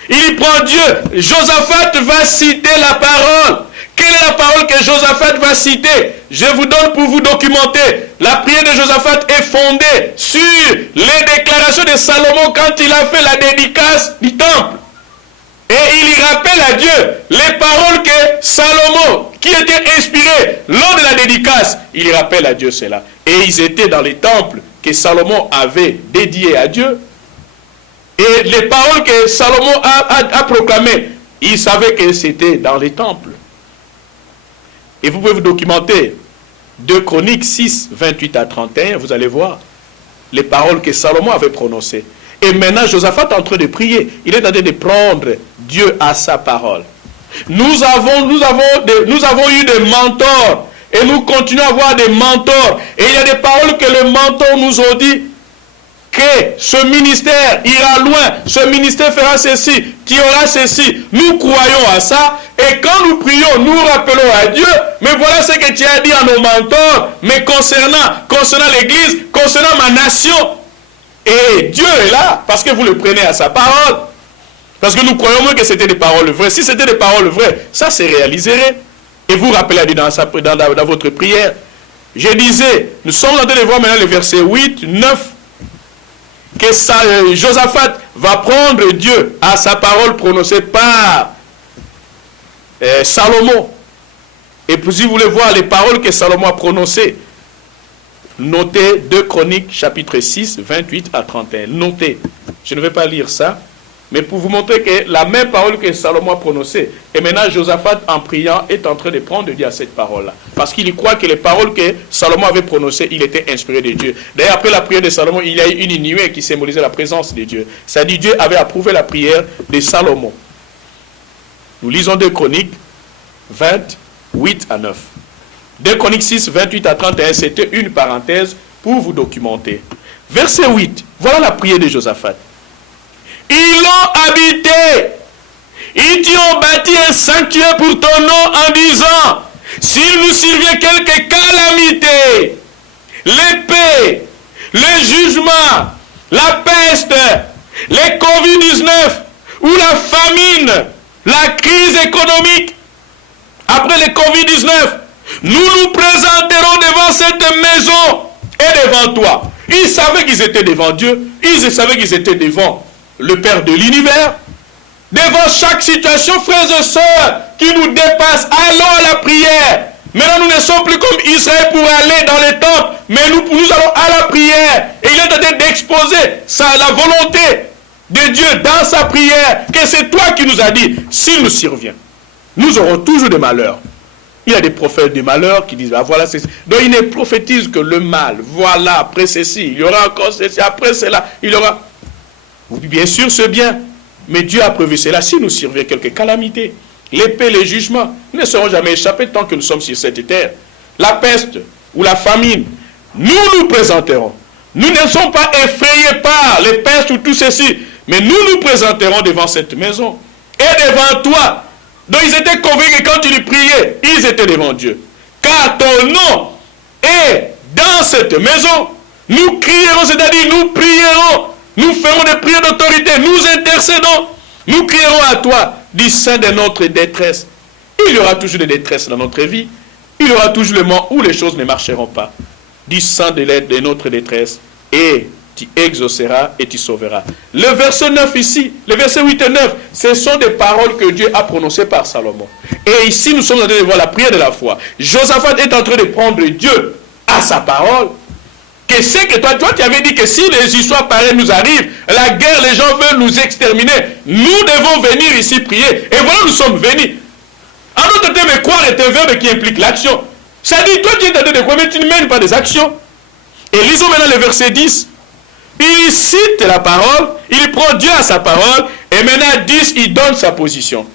Il prend Dieu. Josaphat va citer la parole. Quelle est la parole que Josaphat va citer? Je vous donne pour vous documenter. La prière de Josaphat est fondée sur les déclarations de Salomon quand il a fait la dédicace du temple. Et il rappelle à Dieu les paroles que Salomon, qui étaient inspirées lors de la dédicace, il rappelle à Dieu cela. Et ils étaient dans les temples que Salomon avait dédiés à Dieu. Et les paroles que Salomon a proclamées, il savait que c'était dans les temples. Et vous pouvez vous documenter 2 Chroniques 6, 28 à 31, vous allez voir les paroles que Salomon avait prononcées. Et maintenant, Josaphat est en train de prier. Il est en train de prendre Dieu à sa parole. Nous avons eu des mentors. Et nous continuons à avoir des mentors. Et il y a des paroles que les mentors nous ont dit. Que ce ministère ira loin. Ce ministère fera ceci. Qui aura ceci. Nous croyons à ça. Et quand nous prions, nous rappelons à Dieu. Mais voilà ce que tu as dit à nos mentors. Mais concernant l'église, concernant ma nation. Et Dieu est là, parce que vous le prenez à sa parole. Parce que nous croyons que c'était des paroles vraies. Si c'était des paroles vraies, ça se réaliserait. Et vous rappelez à Dieu dans votre prière. Je disais, nous sommes en train de voir maintenant le verset 8, 9, que Josaphat va prendre Dieu à sa parole prononcée par Salomon. Et puis si vous voulez voir les paroles que Salomon a prononcées, notez 2 Chroniques chapitre 6, 28 à 31. Notez. Je ne vais pas lire ça. Mais pour vous montrer que la même parole que Salomon a prononcée, et maintenant Josaphat en priant est en train de prendre Dieu à cette parole-là. Parce qu'il y croit que les paroles que Salomon avait prononcées, il était inspiré de Dieu. D'ailleurs, après la prière de Salomon, il y a eu une nuée qui symbolisait la présence de Dieu. C'est-à-dire Dieu avait approuvé la prière de Salomon. Nous lisons 2 Chroniques 28 à 9. 2 Chroniques 6, 28 à 31, c'était une parenthèse pour vous documenter. Verset 8, voilà la prière de Josaphat. Ils l'ont habité, Ils t'y ont bâti un sanctuaire pour ton nom en disant, s'il nous survient quelque calamité, l'épée, le jugement, la peste, les Covid-19 ou la famine, la crise économique, après le Covid-19, nous nous présenterons devant cette maison et devant toi. Ils savaient qu'ils étaient devant Dieu, ils savaient qu'ils étaient devant le Père de l'univers. Devant chaque situation, frères et sœurs, qui nous dépasse, allons à la prière. Maintenant, nous ne sommes plus comme Israël pour aller dans les temples, mais nous allons à la prière. Et il est en train d'exposer la volonté de Dieu dans sa prière, que c'est toi qui nous as dit, s'il nous survient, nous aurons toujours des malheurs. Il y a des prophètes des malheurs qui disent, ah, voilà, c'est... Donc ils ne prophétisent que le mal. Voilà, après ceci, il y aura encore ceci, après cela, il y aura... Bien sûr, c'est bien. Mais Dieu a prévu cela. Si nous survient quelque calamité, l'épée, les jugements ne seront jamais échappés tant que nous sommes sur cette terre. La peste ou la famine, nous nous présenterons. Nous ne sommes pas effrayés par les pestes ou tout ceci, mais nous nous présenterons devant cette maison et devant toi. Donc ils étaient convaincus que quand ils priaient, ils étaient devant Dieu. Car ton nom est dans cette maison. Nous crierons, c'est-à-dire nous prierons. Nous ferons des prières d'autorité, nous intercédons, nous crierons à toi du sein de notre détresse. Il y aura toujours des détresses dans notre vie. Il y aura toujours le moment où les choses ne marcheront pas. Du sein de notre détresse, et tu exauceras et tu sauveras. Le verset 9 ici, le verset 8 et 9, ce sont des paroles que Dieu a prononcées par Salomon. Et ici, nous sommes en train de voir la prière de la foi. Josaphat est en train de prendre Dieu à sa parole. Que c'est que toi, tu avais dit que si les histoires pareilles nous arrivent, la guerre, les gens veulent nous exterminer, nous devons venir ici prier. Et voilà, nous sommes venus. En d'autres termes, croire est un verbe qui implique l'action. Ça dit, toi tu es en train de croire, mais tu ne mènes pas des actions. Et lisons maintenant le verset 10. Il cite la parole, il prend Dieu à sa parole, et maintenant 10, il donne sa position.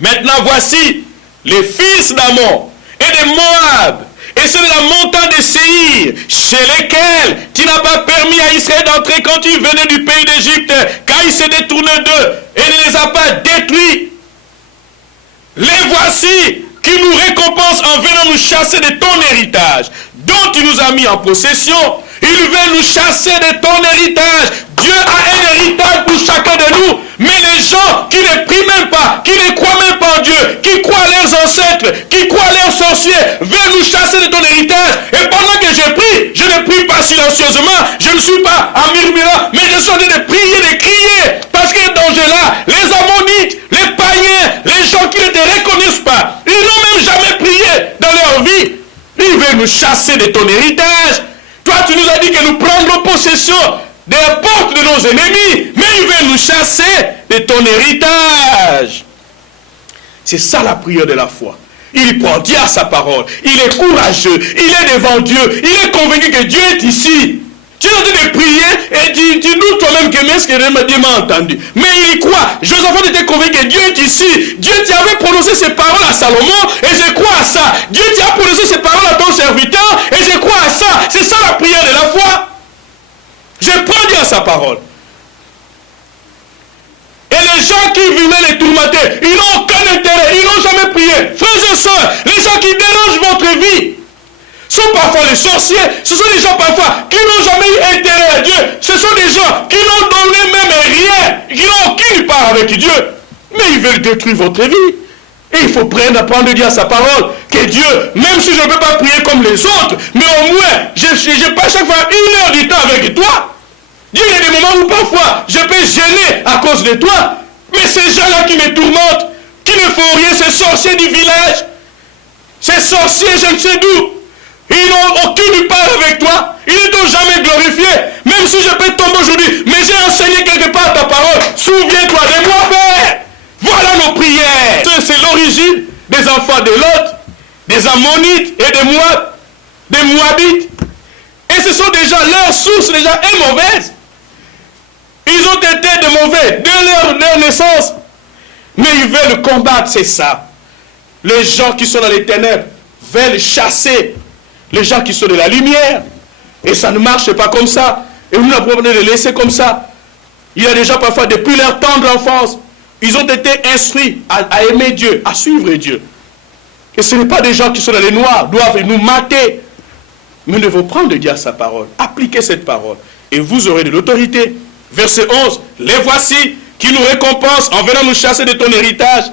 Maintenant, voici les fils d'Ammon et de Moab, et ceux de la montagne de Séhir, chez lesquels tu n'as pas permis à Israël d'entrer quand ils venaient du pays d'Égypte, car ils se détournaient d'eux et ne les a pas détruits. Les voici qui nous récompensent en venant nous chasser de ton héritage, dont tu nous as mis en possession. Ils veulent nous chasser de ton héritage. Dieu a un héritage pour chacun de nous. Mais les gens qui ne prient même pas, qui ne croient même pas en Dieu, qui croient leurs ancêtres, qui croient leurs sorciers, veulent nous chasser de ton héritage. Et pendant que je prie, je ne prie pas silencieusement, je ne suis pas en murmurant, mais je suis en train de prier, de crier. Parce que danger là, les Ammonites, les païens, les gens qui ne te reconnaissent pas, ils n'ont même jamais prié dans leur vie. Ils veulent nous chasser de ton héritage. Toi, tu nous as dit que nous prendrons possession des portes de nos ennemis, mais ils veulent nous chasser de ton héritage. C'est ça la prière de la foi. Il prend Dieu à sa parole. Il est courageux. Il est devant Dieu. Il est convaincu que Dieu est ici. Tu es en train de prier et dis-nous toi-même que est-ce que Dieu m'a entendu. Mais il y croit. Josaphat était convaincu que Dieu est ici. Dieu t'avait prononcé ces paroles à Salomon et je crois à ça. Dieu t'a prononcé ces paroles à ton serviteur et je crois à ça. C'est ça la prière de la foi. Je prends Dieu à sa parole. Et les gens qui venaient les tourmenter, ils n'ont aucun intérêt, ils n'ont jamais prié. Frères et sœurs, les gens qui dérangent votre vie sont parfois les sorciers. Ce sont des gens parfois qui n'ont jamais eu intérêt à Dieu. Ce sont des gens qui n'ont donné même rien, qui n'ont aucune part avec Dieu. Mais ils veulent détruire votre vie. Et il faut prendre Dieu à sa parole. Que Dieu, même si je ne peux pas prier comme les autres, mais au moins, je passe chaque fois 1 heure du temps avec toi. Dieu, il y a des moments où parfois, je peux gêner à cause de toi. Mais ces gens-là qui me tourmentent, qui ne font rien, ces sorciers du village, ces sorciers, je ne sais d'où, ils n'ont aucune part avec toi. Ils ne t'ont jamais glorifié. Même si je peux tomber aujourd'hui, mais j'ai enseigné quelque part ta parole. Souviens-toi de moi, Père. Voilà nos prières. C'est l'origine des enfants de Lot, des Ammonites et des Moabites. Et ce sont des gens, leur source déjà est mauvaise. Ils ont été de mauvais dès leur naissance. Mais ils veulent combattre, c'est ça. Les gens qui sont dans les ténèbres veulent chasser les gens qui sont de la lumière. Et ça ne marche pas comme ça. Et nous n'avons pas de les laisser comme ça. Il y a des gens parfois, depuis leur tendre enfance, Ils ont été instruits à aimer Dieu, à suivre Dieu. Et ce n'est pas des gens qui sont dans les noirs, doivent nous mater. Mais nous devons prendre de Dieu sa parole, appliquer cette parole. Et vous aurez de l'autorité. Verset 11, les voici qui nous récompensent en venant nous chasser de ton héritage,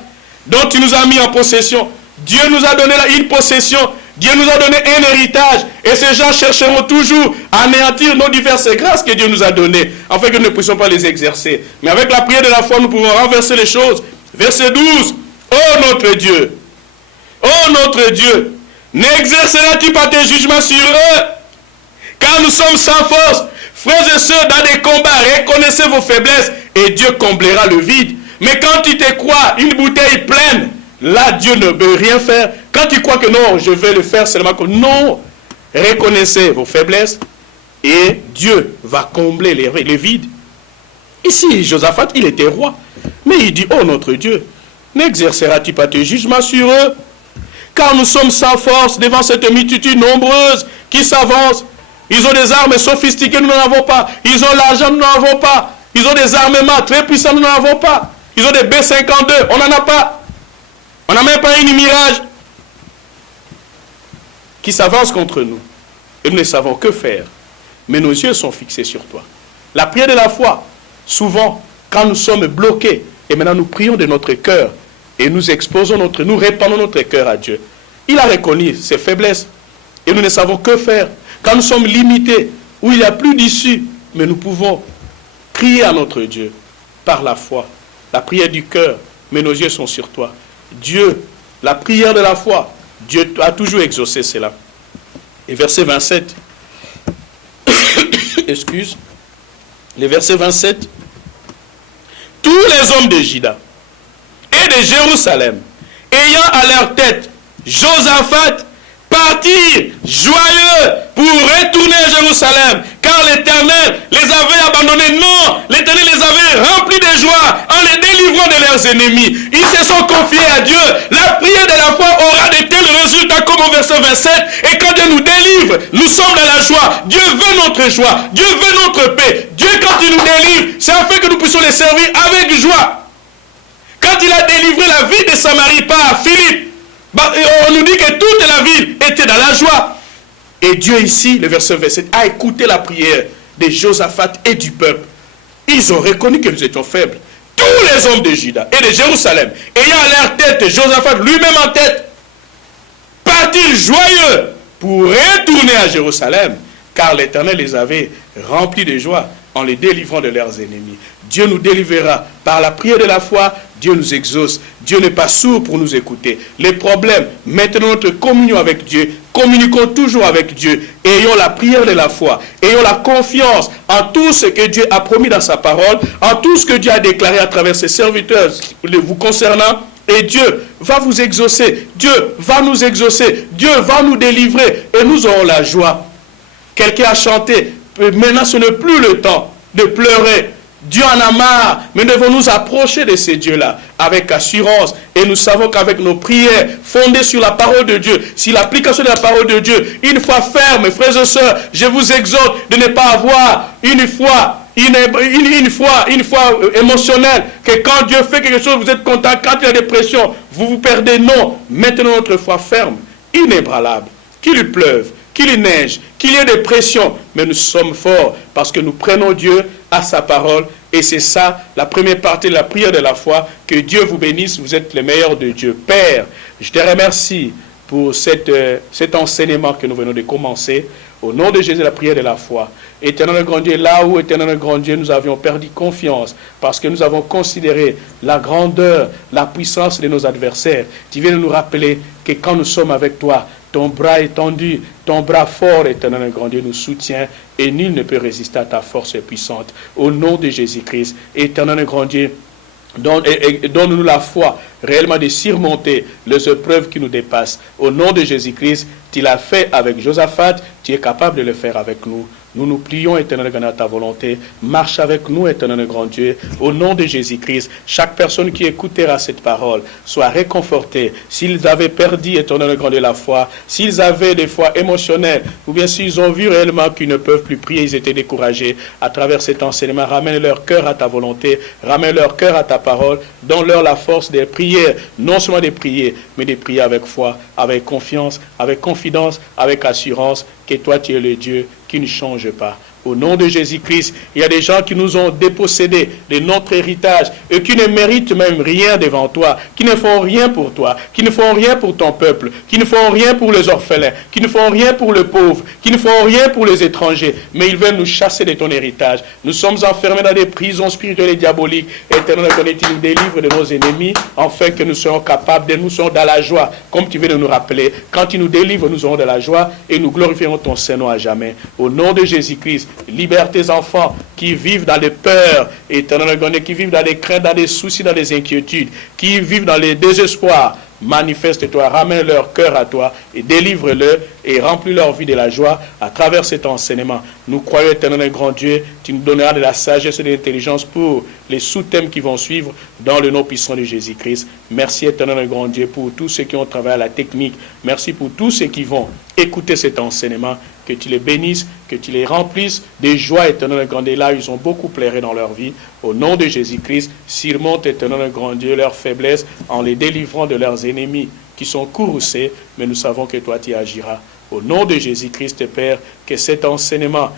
dont tu nous as mis en possession. Dieu nous a donné une possession. Dieu nous a donné un héritage. Et ces gens chercheront toujours à anéantir nos diverses grâces que Dieu nous a données, afin que nous ne puissions pas les exercer. Mais avec la prière de la foi, nous pouvons renverser les choses. Verset 12. Ô notre Dieu, ô notre Dieu, n'exerceras-tu pas tes jugements sur eux? Car nous sommes sans force. Frères et sœurs, dans des combats, reconnaissez vos faiblesses et Dieu comblera le vide. Mais quand tu te crois une bouteille pleine, là, Dieu ne peut rien faire. Quand tu crois que non, je vais le faire seulement que non, reconnaissez vos faiblesses et Dieu va combler les vides. Ici, Josaphat, il était roi. Mais il dit, oh notre Dieu, n'exerceras-tu pas tes jugements sur eux? Car nous sommes sans force devant cette multitude nombreuse qui s'avance. Ils ont des armes sophistiquées, nous n'en avons pas. Ils ont l'argent, nous n'en avons pas. Ils ont des armements très puissants, nous n'en avons pas. Ils ont des B-52, on n'en a pas. On n'a même pas une mirage qui s'avance contre nous. Et nous ne savons que faire. Mais nos yeux sont fixés sur toi. La prière de la foi, souvent, quand nous sommes bloqués, et maintenant nous prions de notre cœur, et nous nous répandons notre cœur à Dieu. Il a reconnu ses faiblesses, et nous ne savons que faire. Quand nous sommes limités, où il n'y a plus d'issue, mais nous pouvons prier à notre Dieu par la foi. La prière du cœur, mais nos yeux sont sur toi. Dieu, la prière de la foi, Dieu a toujours exaucé cela. Et verset 27, le verset 27, tous les hommes de Juda et de Jérusalem, ayant à leur tête Josaphat, partirent joyeux pour retourner à Jérusalem, car l'Éternel les avait abandonnés. Non, l'Éternel les avait remplis de joie en les délivrant de leurs ennemis. Ils se sont confiés à Dieu. La prière de la foi aura de tels résultats comme au verset 27. Et quand Dieu nous délivre, nous sommes dans la joie. Dieu veut notre joie. Dieu veut notre paix. Dieu, quand il nous délivre, c'est afin que nous puissions les servir avec joie. Quand il a délivré la ville de Samarie par Philippe, on nous dit que toute la ville était dans la joie. Et Dieu ici, le verset 27, a écouté la prière de Josaphat et du peuple. Ils ont reconnu que nous étions faibles. Tous les hommes de Juda et de Jérusalem, ayant à leur tête Josaphat lui-même en tête, partirent joyeux pour retourner à Jérusalem, car l'Éternel les avait remplis de joie en les délivrant de leurs ennemis. Dieu nous délivrera par la prière de la foi. Dieu nous exauce. Dieu n'est pas sourd pour nous écouter. Les problèmes, maintenant notre communion avec Dieu, communiquons toujours avec Dieu. Ayons la prière de la foi. Ayons la confiance en tout ce que Dieu a promis dans sa parole, en tout ce que Dieu a déclaré à travers ses serviteurs vous concernant. Et Dieu va vous exaucer. Dieu va nous exaucer. Dieu va nous délivrer. Et nous aurons la joie. Quelqu'un a chanté, maintenant ce n'est plus le temps de pleurer. Dieu en a marre, mais nous devons nous approcher de ces dieux-là avec assurance. Et nous savons qu'avec nos prières fondées sur la parole de Dieu, si l'application de la parole de Dieu, une fois ferme, frères et sœurs, je vous exhorte de ne pas avoir une foi émotionnelle, que quand Dieu fait quelque chose, vous êtes content, quand il y a des pressions, vous vous perdez. Non, maintenant notre foi ferme, inébranlable, qu'il pleuve, qu'il neige, qu'il y ait des pressions, mais nous sommes forts parce que nous prenons Dieu à sa parole. Et c'est ça, la première partie de la prière de la foi. Que Dieu vous bénisse, vous êtes les meilleurs de Dieu. Père, je te remercie pour cet enseignement que nous venons de commencer. Au nom de Jésus, la prière de la foi. Éternel grand Dieu, là où, éternel grand Dieu, nous avions perdu confiance parce que nous avons considéré la grandeur, la puissance de nos adversaires. Tu viens de nous rappeler que quand nous sommes avec toi, ton bras étendu, ton bras fort, éternel grand Dieu, nous soutient et nul ne peut résister à ta force puissante. Au nom de Jésus-Christ, éternel grand Dieu, donne-nous la foi réellement de surmonter les épreuves qui nous dépassent. Au nom de Jésus-Christ, tu l'as fait avec Josaphat, tu es capable de le faire avec nous. Nous nous plions, éternel grand, à ta volonté. Marche avec nous, éternel grand Dieu. Au nom de Jésus-Christ, chaque personne qui écoutera cette parole soit réconfortée. S'ils avaient perdu, éternel grand Dieu, la foi, s'ils avaient des fois émotionnelles, ou bien s'ils ont vu réellement qu'ils ne peuvent plus prier, ils étaient découragés, à travers cet enseignement, ramène leur cœur à ta volonté, ramène leur cœur à ta parole, donne-leur la force de prier, non seulement de prier, mais de prier avec foi, avec confiance, avec confidence, avec assurance, que toi tu es le Dieu qui ne change pas. Au nom de Jésus-Christ, il y a des gens qui nous ont dépossédés de notre héritage et qui ne méritent même rien devant toi, qui ne font rien pour toi, qui ne font rien pour ton peuple, qui ne font rien pour les orphelins, qui ne font rien pour le pauvre, qui ne font rien pour les étrangers, mais ils veulent nous chasser de ton héritage. Nous sommes enfermés dans des prisons spirituelles et diaboliques. Éternel, tu nous délivres de nos ennemis, afin que nous soyons capables de nous soyons dans la joie, comme tu viens de nous rappeler. Quand tu nous délivres, nous aurons de la joie et nous glorifierons ton Saint-Nom à jamais. Au nom de Jésus-Christ, libère tes enfants qui vivent dans les peurs, éternel, qui vivent dans les craintes, dans les soucis, dans les inquiétudes, qui vivent dans les désespoirs. Manifeste-toi, ramène leur cœur à toi et délivre-le et remplis leur vie de la joie à travers cet enseignement. Nous croyons, éternel grand Dieu, tu nous donneras de la sagesse et de l'intelligence pour les sous-thèmes qui vont suivre dans le nom puissant de Jésus-Christ. Merci, éternel grand Dieu, pour tous ceux qui ont travaillé à la technique. Merci pour tous ceux qui vont écouter cet enseignement. Que tu les bénisses, que tu les remplisses de joie, éternel grand Dieu. Là, ils ont beaucoup pleuré dans leur vie. Au nom de Jésus-Christ, surmonte, éternel grand Dieu, leurs faiblesses en les délivrant de leurs ennemis qui sont courroucés, mais nous savons que toi, tu agiras. Au nom de Jésus-Christ, Père, que cet enseignement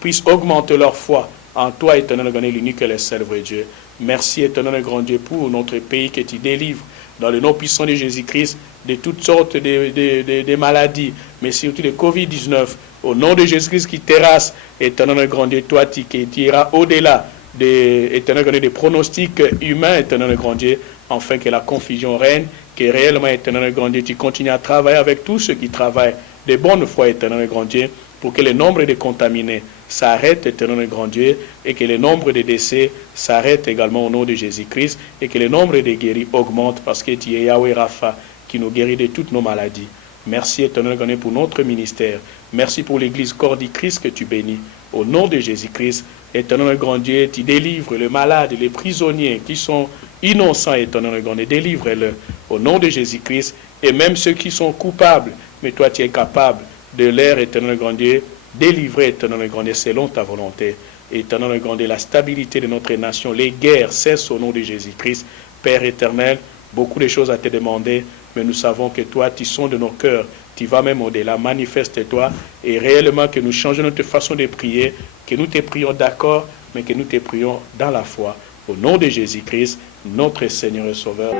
puisse augmenter leur foi en toi, éternel grand Dieu, l'unique et le seul vrai Dieu. Merci, éternel grand Dieu, pour notre pays que tu délivres dans le nom puissant de Jésus-Christ de toutes sortes de maladies, mais surtout de Covid-19. Au nom de Jésus-Christ qui terrasse, éternel grand Dieu, toi qui iras au-delà des pronostics humains, éternel grand Dieu, afin que la confusion règne, que réellement, éternel grand Dieu, tu continues à travailler avec tous ceux qui travaillent de bonne foi, éternel grand Dieu, pour que le nombre de contaminés s'arrête, éternel grand Dieu, et que le nombre de décès s'arrête également au nom de Jésus-Christ, et que le nombre de guéris augmente, parce que tu es Yahweh Rapha, qui nous guérit de toutes nos maladies. Merci, éternel grand Dieu, pour notre ministère. Merci pour l'église corps du Christ que tu bénis. Au nom de Jésus-Christ, éternel grand Dieu, tu délivres les malades, les prisonniers qui sont innocents, éternel grand Dieu, délivre-les au nom de Jésus-Christ, et même ceux qui sont coupables, mais toi tu es capable de leur, éternel grand Dieu, délivrer, éternel grand Dieu, selon ta volonté. Éternel grand Dieu, la stabilité de notre nation, les guerres cessent au nom de Jésus-Christ. Père éternel, beaucoup de choses à te demander, mais nous savons que toi, tu sondes de nos cœurs, tu vas même au-delà, manifeste-toi, et réellement que nous changeons notre façon de prier, que nous te prions d'accord, mais que nous te prions dans la foi. Au nom de Jésus-Christ, notre Seigneur et Sauveur.